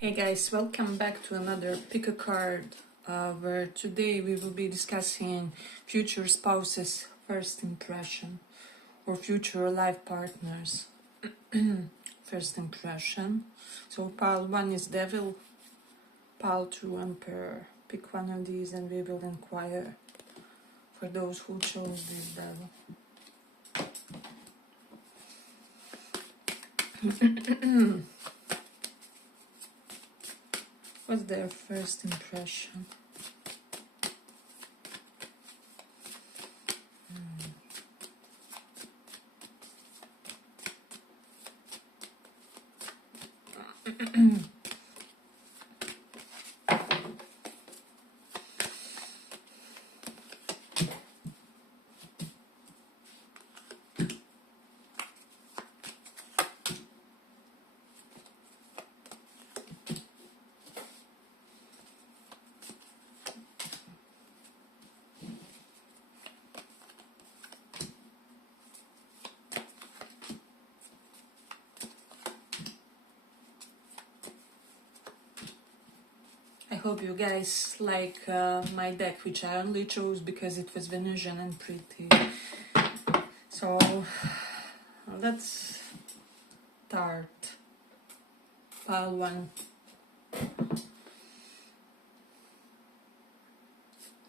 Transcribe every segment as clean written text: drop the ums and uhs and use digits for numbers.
Hey guys, welcome back to another pick a card where today we will be discussing future spouses' first impression or future life partners' first impression. So pile 1 is Devil, pile 2 Emperor. Pick one of these and we will inquire for those who chose this Devil. What's their first impression? I hope you guys like my deck, which I only chose because it was Venusian and pretty. So let's start. Pile 1.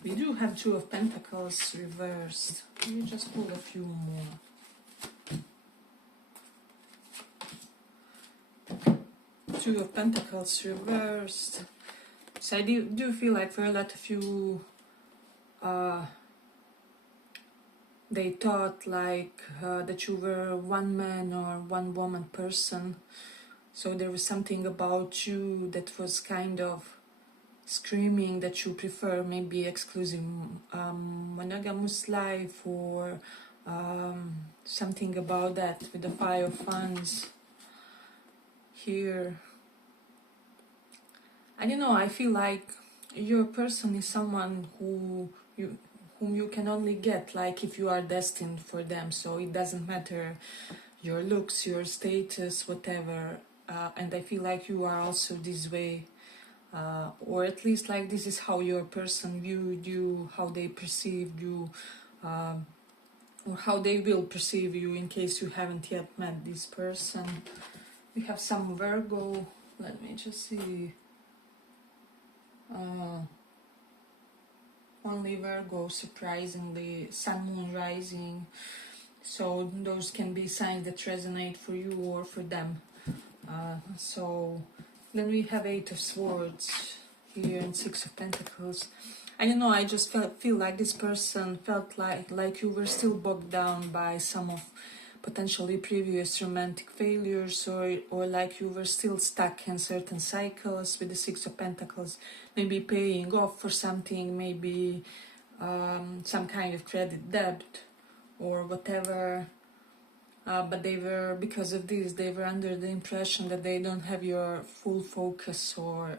We do have Two of Pentacles reversed. Let me just pull a few more. Two of Pentacles reversed. So I do feel like for a lot of you, they thought like that you were one man or one woman person. So there was something about you that was kind of screaming that you prefer maybe exclusive monogamous life or something about that with the Five of Wands here. I don't know, I feel like your person is someone whom you can only get like if you are destined for them. So it doesn't matter your looks, your status, whatever. And I feel like you are also this way. Or at least like this is how your person viewed you, how they perceived you, or how they will perceive you in case you haven't yet met this person. We have some Virgo. Let me just see. Only Virgo, surprisingly. Sun, Moon, Rising. So those can be signs that resonate for you or for them. So then we have Eight of Swords here and Six of Pentacles. I don't know, I just feel like this person felt like you were still bogged down by some of potentially previous romantic failures, or like you were still stuck in certain cycles with the Six of Pentacles, maybe paying off for something, maybe some kind of credit debt or whatever. But they were, because of this, they were under the impression that they don't have your full focus, or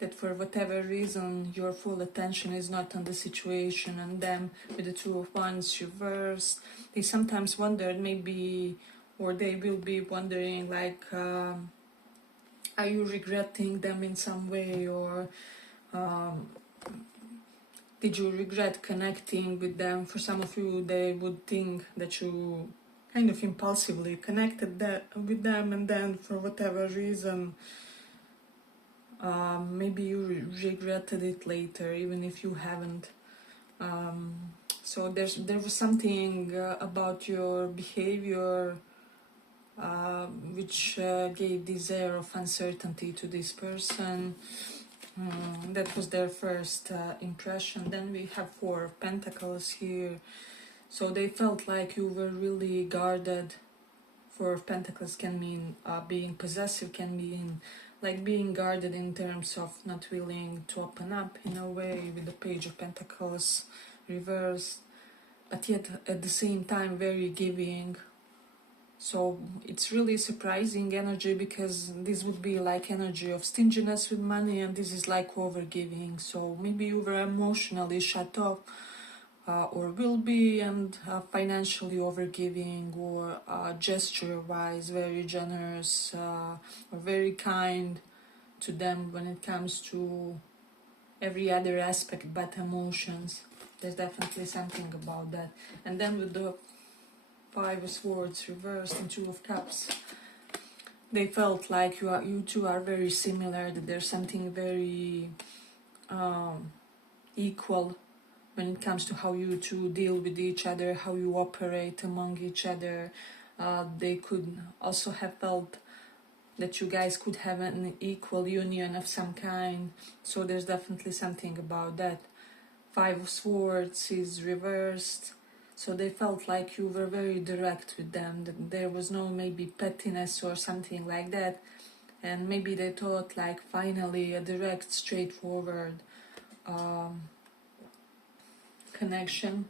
that for whatever reason your full attention is not on the situation and them. With the Two of Wands reversed, they sometimes wondered maybe, or they will be wondering like, are you regretting them in some way, or did you regret connecting with them? For some of you, they would think that you kind of impulsively connected with them, and then for whatever reason, maybe you regretted it later, even if you haven't. So there was something about your behavior which gave this air of uncertainty to this person. That was their first impression. Then we have Four of Pentacles here. So they felt like you were really guarded. Four of Pentacles can mean being possessive, can mean like being guarded in terms of not willing to open up in a way, with the Page of Pentacles reversed, but yet at the same time very giving. So it's really surprising energy, because this would be like energy of stinginess with money, and this is like overgiving. So maybe you were emotionally shut off or will be, and financially overgiving, or gesture-wise very generous, or very kind to them when it comes to every other aspect but emotions. There's definitely something about that. And then with the Five of Swords reversed and Two of Cups, they felt like you two are very similar, that there's something very equal when it comes to how you two deal with each other, how you operate among each other. They could also have felt that you guys could have an equal union of some kind. So there's definitely something about that. Five of Swords is reversed. So they felt like you were very direct with them, that there was no maybe pettiness or something like that. And maybe they thought like finally a direct, straightforward connection.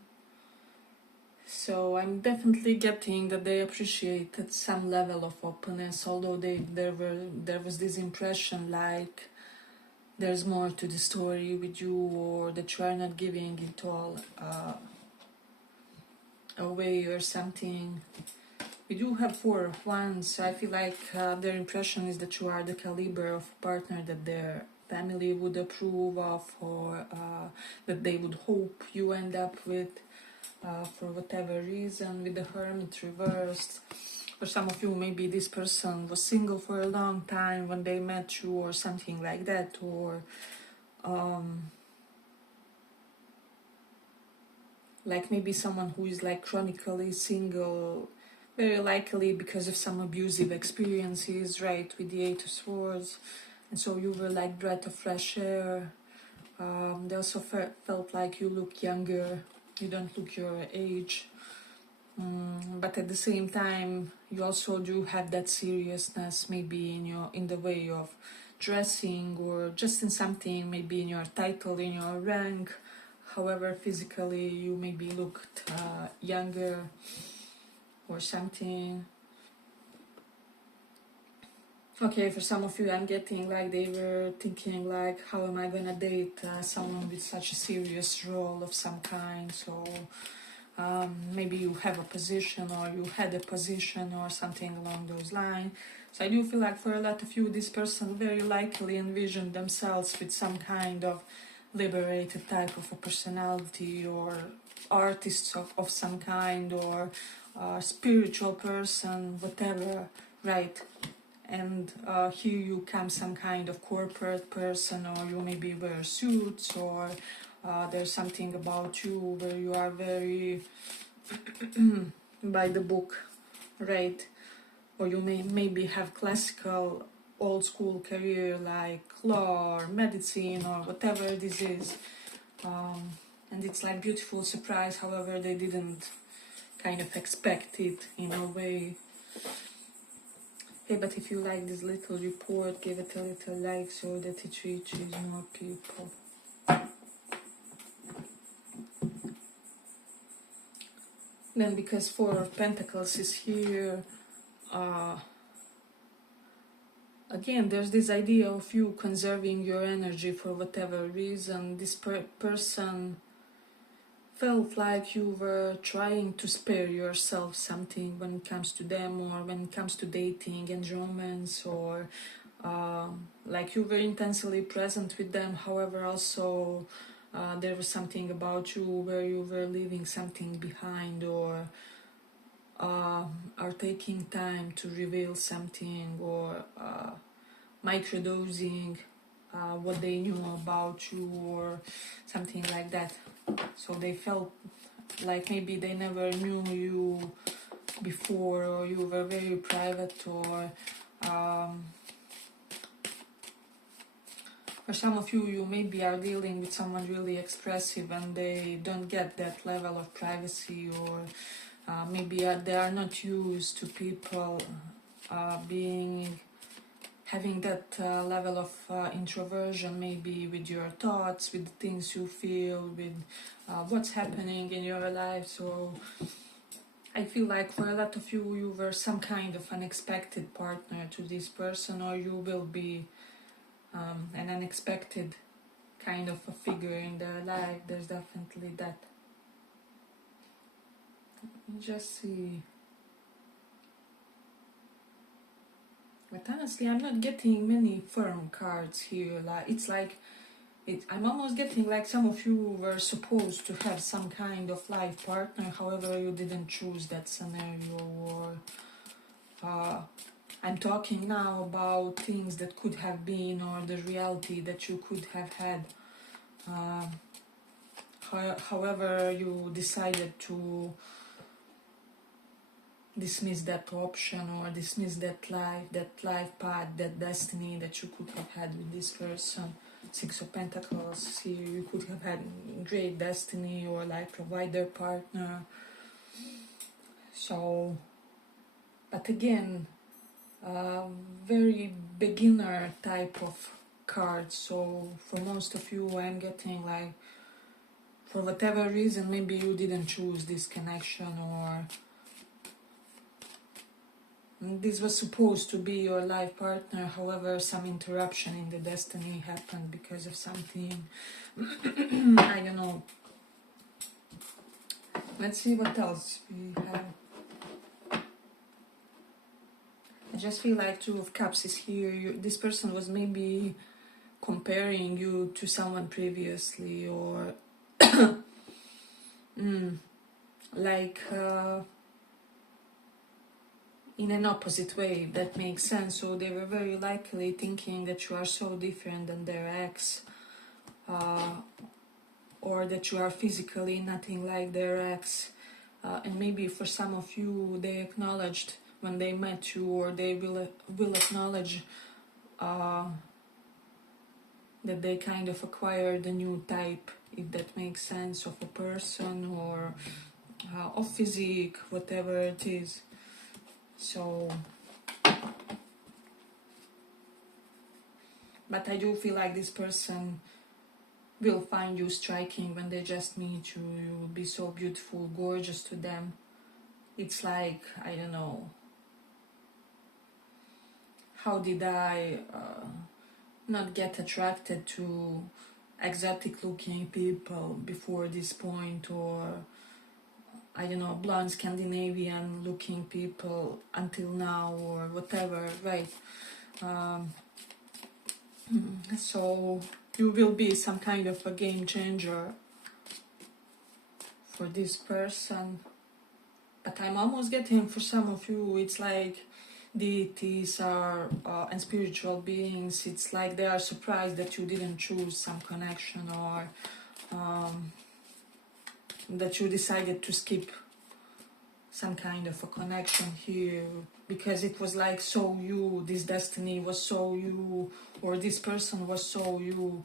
So I'm definitely getting that they appreciated some level of openness, although there was this impression like there's more to the story with you, or that you are not giving it all away or something. We do have Four of Wands. I feel like their impression is that you are the caliber of partner that their family would approve of, or that they would hope you end up with for whatever reason. With the Hermit reversed, for some of you maybe this person was single for a long time when they met you, or something like that, or like maybe someone who is like chronically single, very likely because of some abusive experiences, right, with the Eight of Swords. And so you were like breath of fresh air. They also felt like you look younger, you don't look your age. But at the same time, you also do have that seriousness, maybe in the way of dressing, or just in something, maybe in your title, in your rank. However, physically you maybe looked younger or something. Okay, for some of you I'm getting like they were thinking like, how am I gonna date someone with such a serious role of some kind. So maybe you have a position, or you had a position, or something along those lines. So I do feel like for a lot of you, this person very likely envisioned themselves with some kind of liberated type of a personality, or artists of some kind, or spiritual person, whatever, right? And here you come some kind of corporate person, or you maybe wear suits, or there's something about you where you are very by the book, right? Or you maybe have classical old school career like law or medicine or whatever this is, and it's like beautiful surprise. However, they didn't kind of expect it in a way. Hey, but if you like this little report, give it a little like so that it reaches more people. Then because Four of Pentacles is here, again, there's this idea of you conserving your energy for whatever reason. This person felt like you were trying to spare yourself something when it comes to them, or when it comes to dating and romance, or like you were intensely present with them. However, also there was something about you where you were leaving something behind, or are taking time to reveal something, or microdosing what they knew about you, or something like that. So they felt like maybe they never knew you before, or you were very private, or for some of you, you maybe are dealing with someone really expressive and they don't get that level of privacy, or maybe they are not used to people having that level of introversion, maybe with your thoughts, with the things you feel, with what's happening in your life. So I feel like for a lot of you, you were some kind of unexpected partner to this person, or you will be an unexpected kind of a figure in their life. There's definitely that. just see. But honestly, I'm not getting many firm cards here. Like it's like I'm almost getting like some of you were supposed to have some kind of life partner, however you didn't choose that scenario, or I'm talking now about things that could have been, or the reality that you could have had. However you decided to dismiss that option, or dismiss that life path, that destiny that you could have had with this person. Six of Pentacles here, you could have had great destiny or life provider partner. So, but again, very beginner type of card. So for most of you, I'm getting like, for whatever reason, maybe you didn't choose this connection, or this was supposed to be your life partner, however some interruption in the destiny happened because of something. I don't know. Let's see what else we have. I just feel like Two of Cups is here. This person was maybe comparing you to someone previously, or like in an opposite way, if that makes sense. So they were very likely thinking that you are so different than their ex, or that you are physically nothing like their ex. And maybe for some of you, they acknowledged when they met you, or they will acknowledge that they kind of acquired a new type, if that makes sense, of a person, or of physique, whatever it is. So, but I do feel like this person will find you striking when they just meet you. You will be so beautiful, gorgeous to them. It's like, I don't know, how did I not get attracted to exotic looking people before this point, or I don't know, blonde Scandinavian looking people until now, or whatever, right? So you will be some kind of a game changer for this person. But I'm almost getting, for some of you, it's like deities are and spiritual beings, it's like they are surprised that you didn't choose some connection, or that you decided to skip some kind of a connection here, because it was like so you, this destiny was so you, or this person was so you.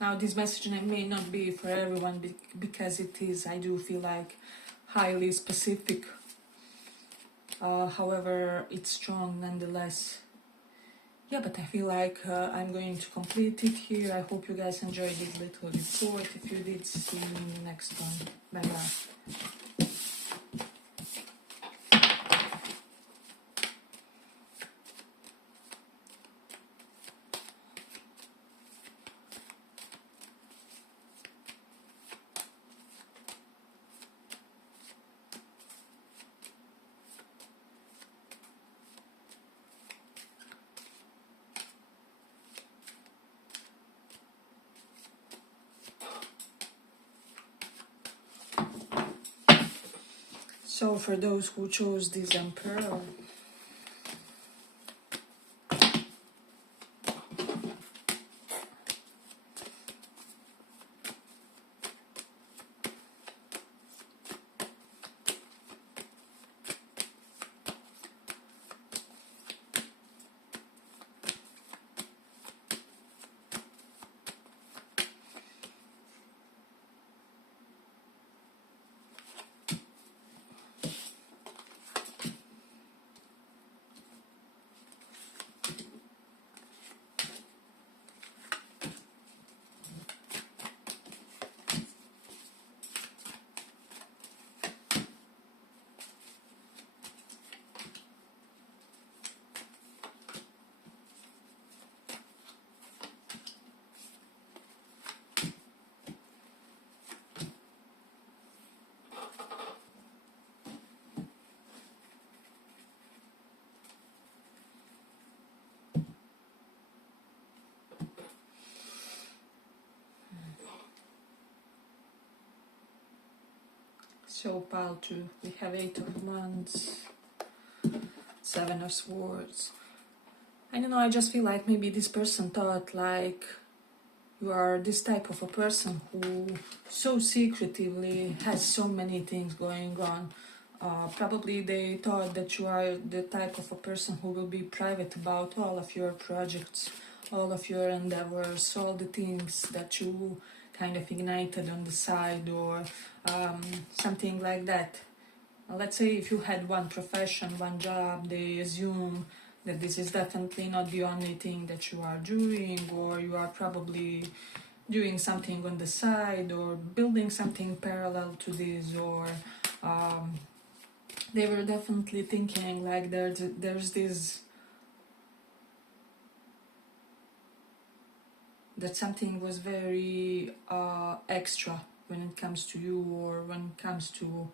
Now this message may not be for everyone, because it is, I do feel like, highly specific. However, it's strong nonetheless. Yeah, but I feel like I'm going to complete it here. I hope you guys enjoyed this little report. If you did, see you in the next one. Bye bye. So for those who chose this Emperor, So pile 2, we have 8 of Wands, 7 of Swords. I don't know, I just feel like maybe this person thought like you are this type of a person who so secretively has so many things going on. Probably they thought that you are the type of a person who will be private about all of your projects, all of your endeavors, all the things that you kind of ignited on the side, or something like that. Let's say if you had one profession, one job, they assume that this is definitely not the only thing that you are doing, or you are probably doing something on the side, or building something parallel to this, or they were definitely thinking like there's this, that something was very extra when it comes to you, or when it comes to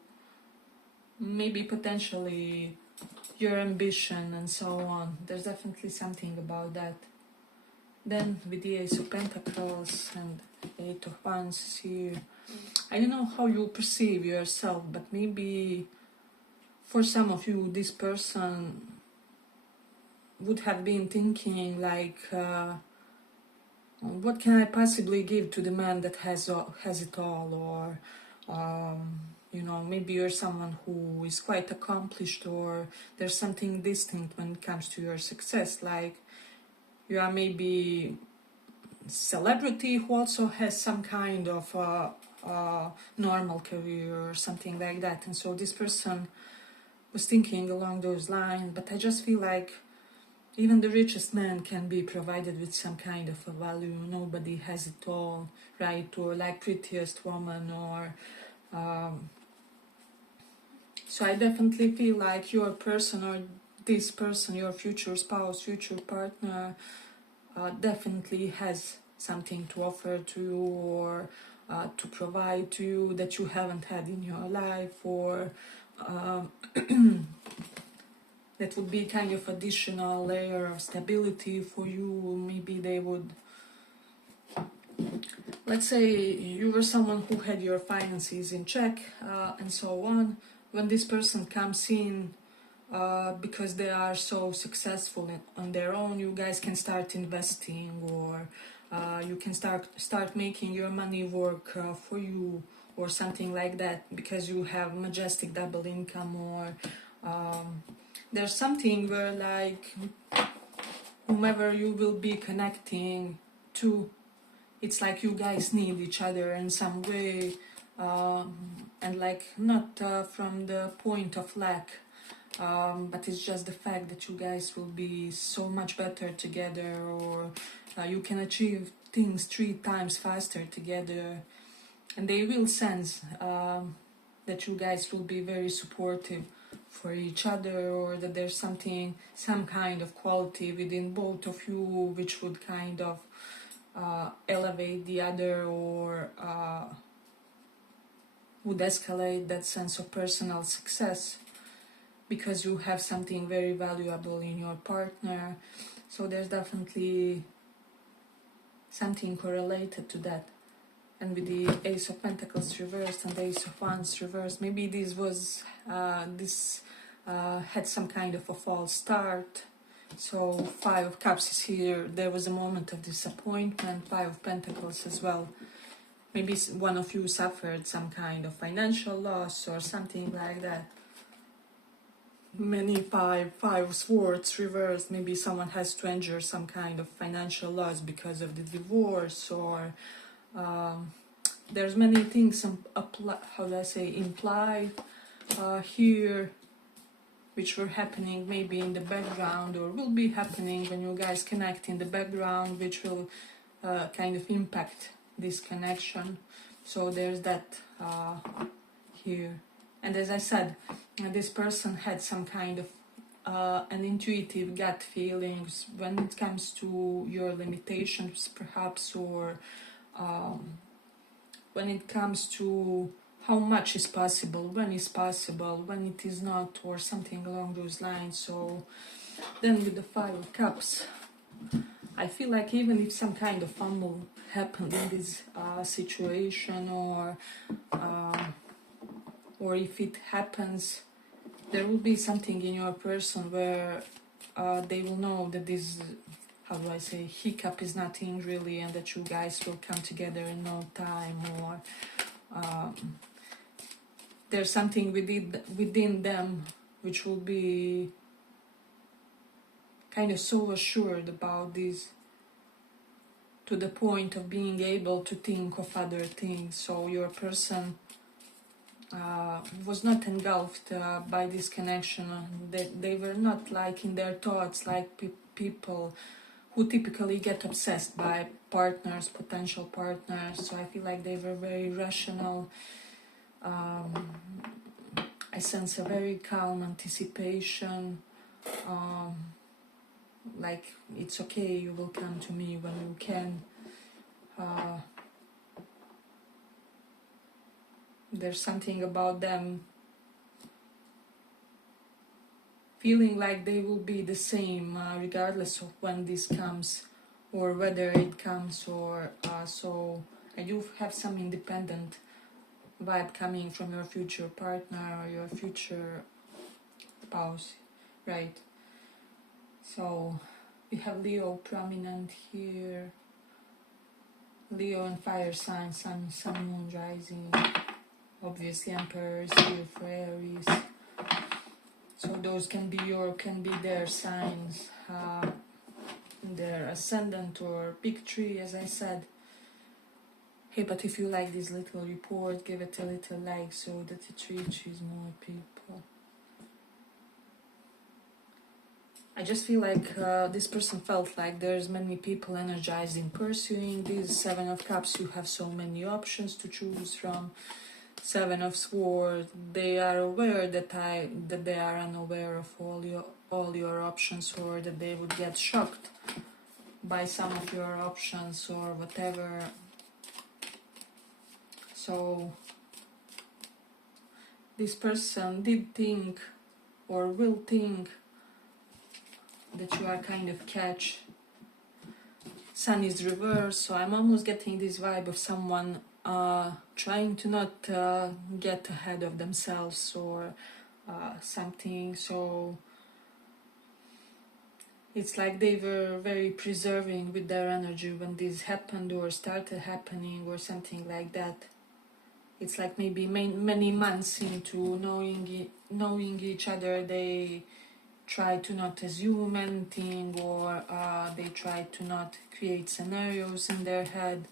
maybe potentially your ambition and so on. There's definitely something about that. Then with the Ace of Pentacles and 8 of Wands here, I don't know how you perceive yourself, but maybe for some of you this person would have been thinking like, what can I possibly give to the man that has it all, or you know, maybe you're someone who is quite accomplished, or there's something distinct when it comes to your success, like you are maybe celebrity who also has some kind of normal career or something like that, and so this person was thinking along those lines. But I just feel like even the richest man can be provided with some kind of a value. Nobody has it all, right? Or like prettiest woman, or so I definitely feel like your person, or this person, your future spouse, future partner, definitely has something to offer to you, or to provide to you that you haven't had in your life, or that would be kind of additional layer of stability for you. Maybe they would, let's say you were someone who had your finances in check, and so on. When this person comes in, because they are so successful on their own, you guys can start investing, or you can start making your money work for you, or something like that, because you have majestic double income, or there's something where like whomever you will be connecting to, it's like you guys need each other in some way, and like not from the point of lack, but it's just the fact that you guys will be so much better together, or you can achieve things 3 times faster together, and they will sense that you guys will be very supportive for each other, or that there's some kind of quality within both of you which would kind of elevate the other, or would escalate that sense of personal success, because you have something very valuable in your partner. So there's definitely something correlated to that. And with the Ace of Pentacles reversed and the Ace of Wands reversed, maybe this was had some kind of a false start. So 5 of Cups is here. There was a moment of disappointment. 5 of Pentacles as well. Maybe one of you suffered some kind of financial loss or something like that. Many 5 of Swords reversed. Maybe someone has to endure some kind of financial loss because of the divorce, or there's many things implied here, which were happening maybe in the background, or will be happening when you guys connect in the background, which will kind of impact this connection. So there's that here. And as I said, this person had some kind of an intuitive gut feelings when it comes to your limitations, perhaps, or when it comes to how much is possible, when it is not, or something along those lines. So then with the 5 of Cups, I feel like even if some kind of fumble happened in this situation, or or if it happens, there will be something in your person where they will know that this, how do I say, hiccup is nothing really, and that you guys will come together in no time, or there's something within them which will be kind of so assured about this, to the point of being able to think of other things. So your person was not engulfed by this connection. They were not like in their thoughts like people who typically get obsessed by partners, potential partners. So I feel like they were very rational. I sense a very calm anticipation. Like, it's okay, you will come to me when you can. There's something about them feeling like they will be the same regardless of when this comes or whether it comes, or so I do have some independent vibe coming from your future partner or your future spouse, right? So we have Leo prominent here, Leo and fire sign, sun, moon, rising, obviously emperors here for Aries. So those can be their signs, their ascendant or big tree, as I said. Hey, but if you like this little report, give it a little like so that it reaches more people. I just feel like this person felt like there's many people energized in pursuing this. Seven of Cups, you have so many options to choose from. Seven of Swords, they are aware that they are unaware of all your options, or that they would get shocked by some of your options or whatever. So this person did think or will think that you are kind of catch. Sun is reversed, so I'm almost getting this vibe of someone trying to not get ahead of themselves or something. So it's like they were very preserving with their energy when this happened or started happening or something like that. It's like maybe many months into knowing each other, they try to not assume anything, or they try to not create scenarios in their head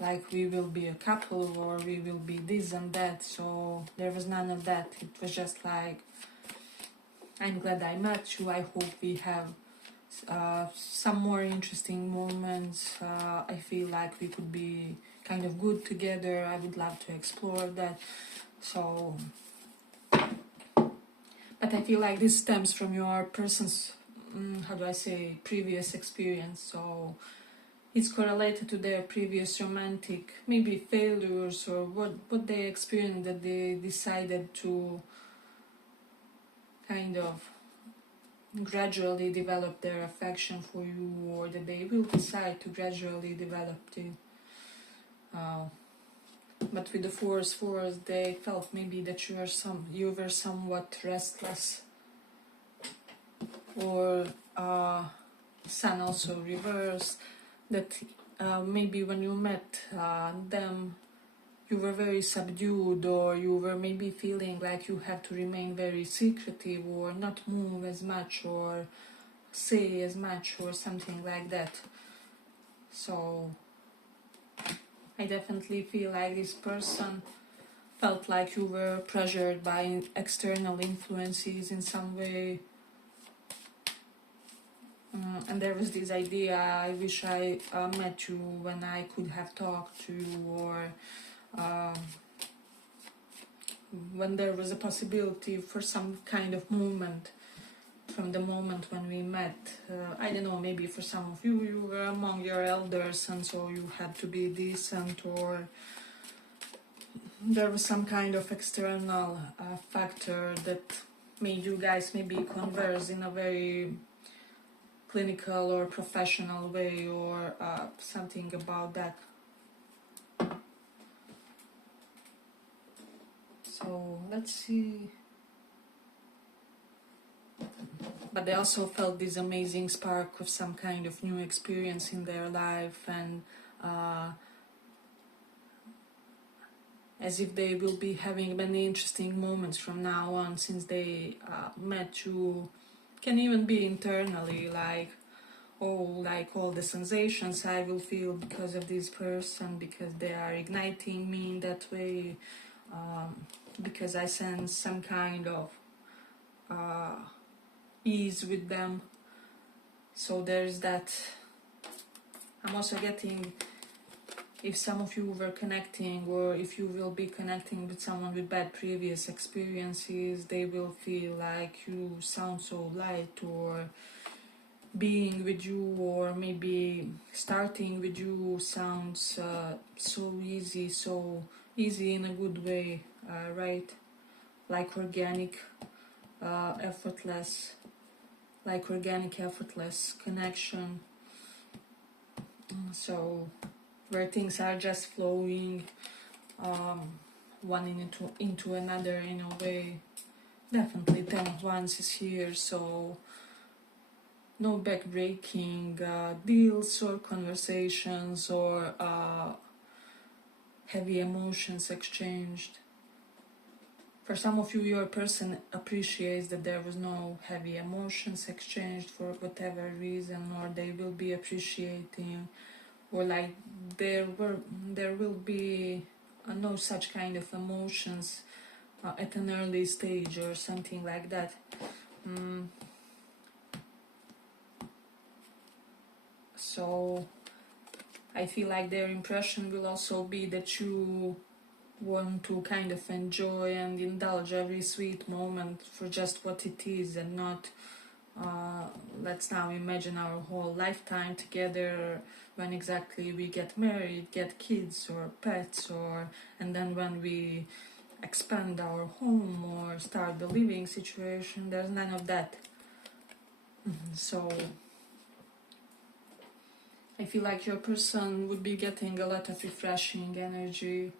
like we will be a couple or we will be this and that. So there was none of that. It was just like, I'm glad I met you, I hope we have some more interesting moments. I feel like we could be kind of good together, I would love to explore that. So, but I feel like this stems from your person's, how do I say, previous experience. So it's correlated to their previous romantic, maybe failures, or what they experienced, that they decided to kind of gradually develop their affection for you, or that they will decide to gradually develop it. But with the force, they felt maybe that you were somewhat restless, or Sun also reversed, that maybe when you met them, you were very subdued, or you were maybe feeling like you have to remain very secretive, or not move as much, or say as much, or something like that. So I definitely feel like this person felt like you were pressured by external influences in some way. And there was this idea, I wish I met you when I could have talked to you, or when there was a possibility for some kind of movement from the moment when we met. I don't know, maybe for some of you, you were among your elders and so you had to be decent, or there was some kind of external factor that made you guys maybe converse in a very clinical or professional way, or something about that. So let's see. But they also felt this amazing spark of some kind of new experience in their life, and as if they will be having many interesting moments from now on, since they met you. Can even be internally, like, oh, like all the sensations I will feel because of this person, because they are igniting me in that way, because I sense some kind of ease with them. So there's that. I'm also getting, if some of you were connecting, or if you will be connecting with someone with bad previous experiences, they will feel like you sound so light, or being with you, or maybe starting with you sounds so easy in a good way, right? Like organic, effortless, effortless connection. So where things are just flowing one into another in a way. Definitely 10 of Wands is here, so no back-breaking deals or conversations, or heavy emotions exchanged. For some of you, your person appreciates that there was no heavy emotions exchanged for whatever reason, or they will be appreciating, or like there will be no such kind of emotions at an early stage, or something like that. So I feel like their impression will also be that you want to kind of enjoy and indulge every sweet moment for just what it is, and not let's now imagine our whole lifetime together, when exactly we get married, get kids or pets, or and then when we expand our home or start the living situation. There's none of that. So I feel like your person would be getting a lot of refreshing energy,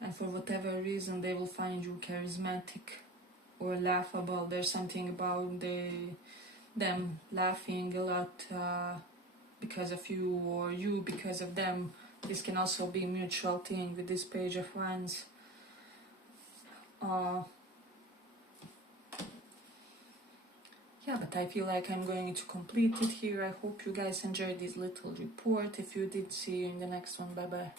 and for whatever reason they will find you charismatic or laughable. There's something about them laughing a lot because of you, or you because of them. This can also be a mutual thing with this Page of Wands. Yeah, but I feel like I'm going to complete it here. I hope you guys enjoyed this little report. If you did, see you in the next one. Bye bye.